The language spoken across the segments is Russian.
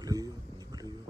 клюет, не клюет.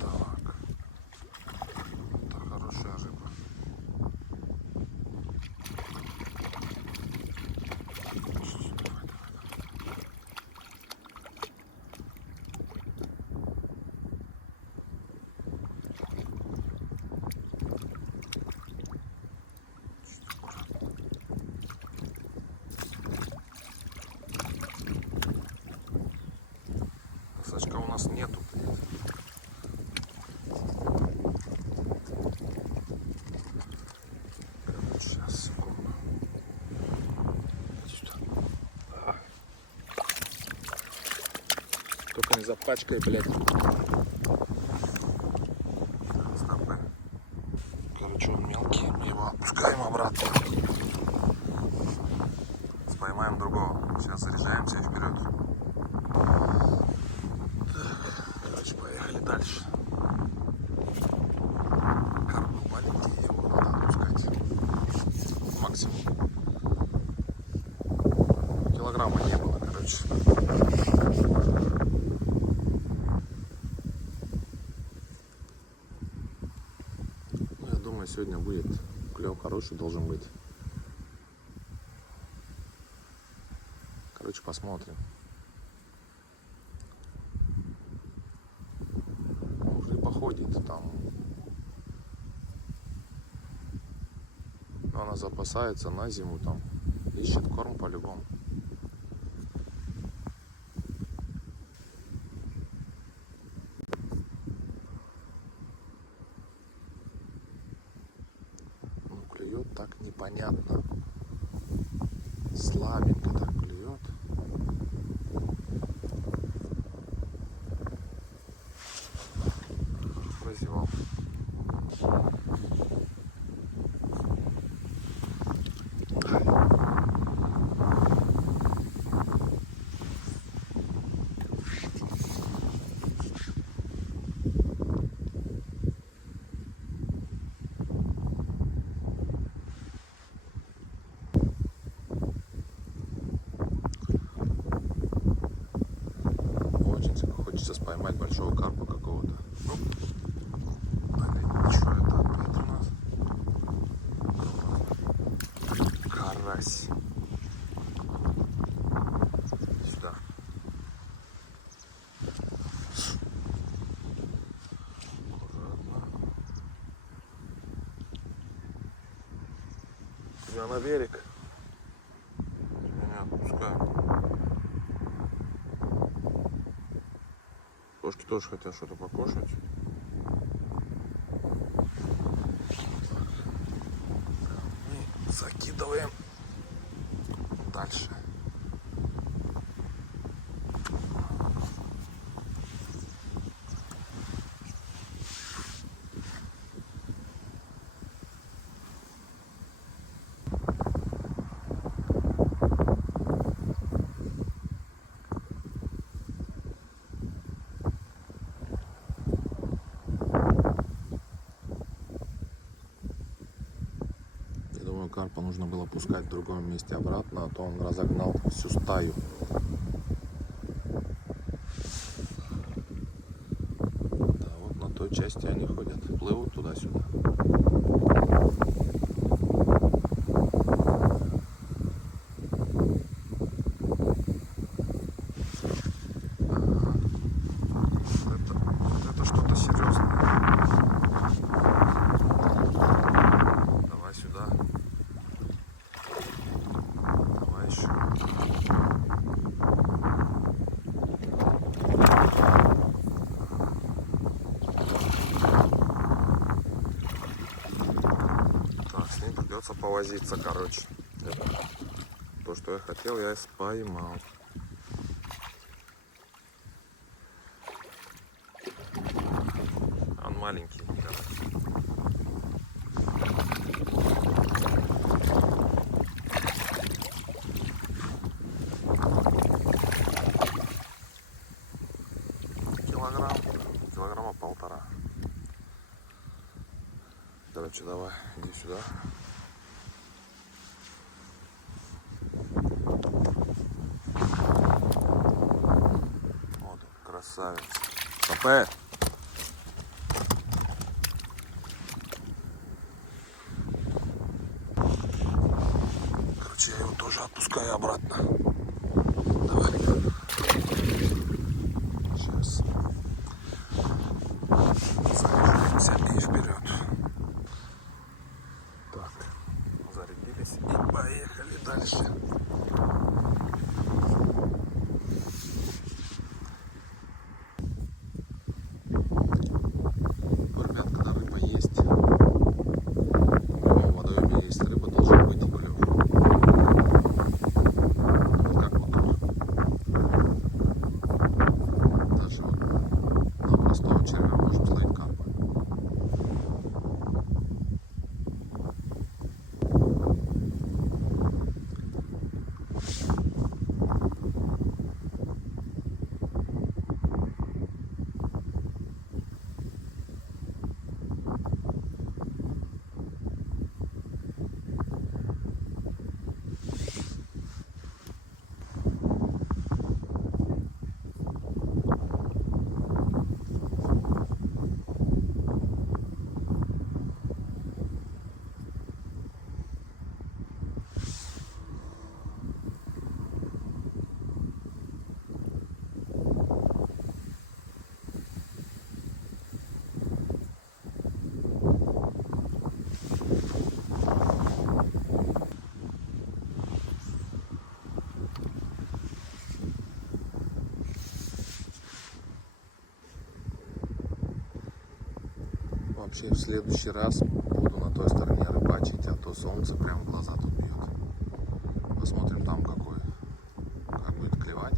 Так. Это хорошая рыба. Сачка у нас нету. Сейчас, секунду. Только не запачкай, блядь. Стопы. Короче, он мелкий. Мы его отпускаем обратно. Поймаем другого. Сейчас заряжаемся и вперед. Так, короче, поехали дальше. Карп был маленький, его надо отпускать. Максимум. Килограмма не было, короче. Ну, я думаю, сегодня будет клев хороший, должен быть. Короче, посмотрим. Уже походит там. Но она запасается на зиму там. Ищет корм по-любому. Ну, клюет так непонятно. Слабенько так клюет. Прозевал. Хочется поймать большого карпа какого-то. Что это опять у нас? Карась. Сюда. Аккуратно. Я на берег. Я не отпускаю. Кошки тоже хотят что-то покушать. Мы закидываем дальше. Карпа нужно было пускать в другом месте обратно, а то он разогнал всю стаю. Да, вот на той части они ходят, плывут туда-сюда. Это что-то серьезное. Давай сюда. Так, с ним придется повозиться, короче. Это то, что я хотел, я поймал. Он маленький, короче. Килограмма полтора. Короче, давай, иди сюда. Красавец. Сапе. Короче, я его тоже отпускаю обратно. Давай. Сейчас. Заряжаемся и вперед. Так. Зарядились и поехали дальше. Вообще в следующий раз буду на той стороне рыбачить, а то солнце прям в глаза тут бьет. Посмотрим там как будет клевать.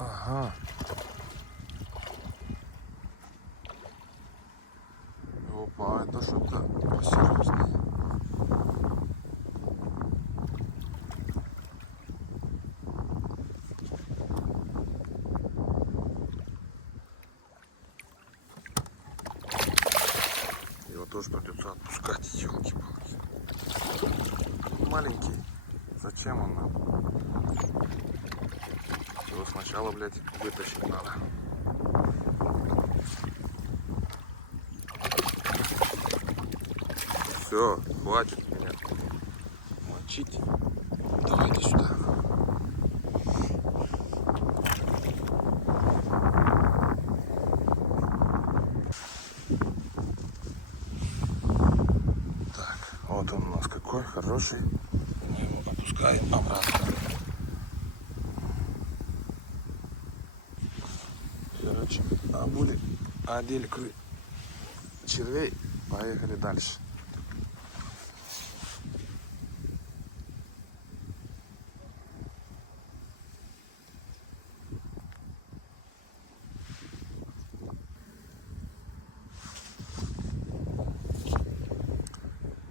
Ага. Опа, это что-то посерьезнее. Его тоже придется отпускать, елки-палки. Маленький. Зачем он нам? Его сначала, блядь, вытащить надо. Все, хватит меня мочить. Давай иди сюда. Так, вот он у нас какой хороший. Мы его опускаем обратно. Короче, обули, одели червей, поехали дальше.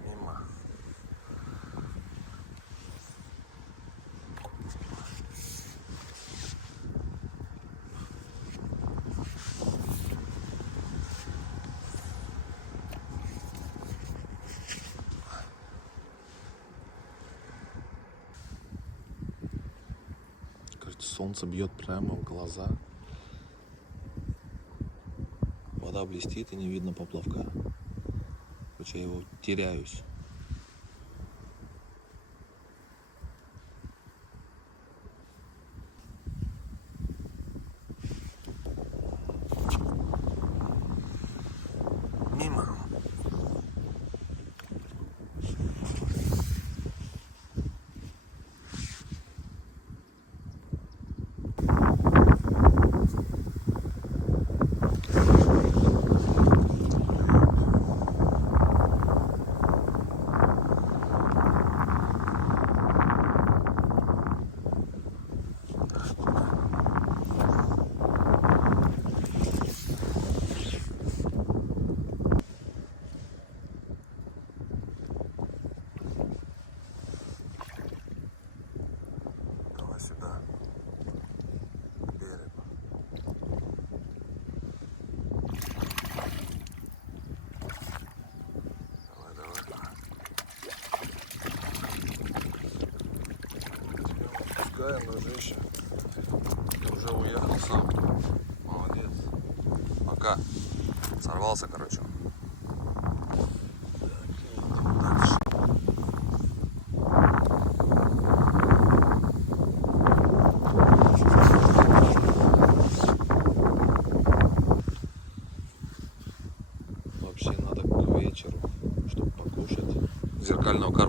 Мимо. Солнце бьет прямо в глаза. Вода блестит и не видно поплавка. Короче, я его теряюсь. Мимо. Поздравляем, дружище. Ты уже уехал сам. Молодец. Пока. Сорвался, короче. Дальше. Вообще надо к вечеру, чтобы покушать. Зеркального карта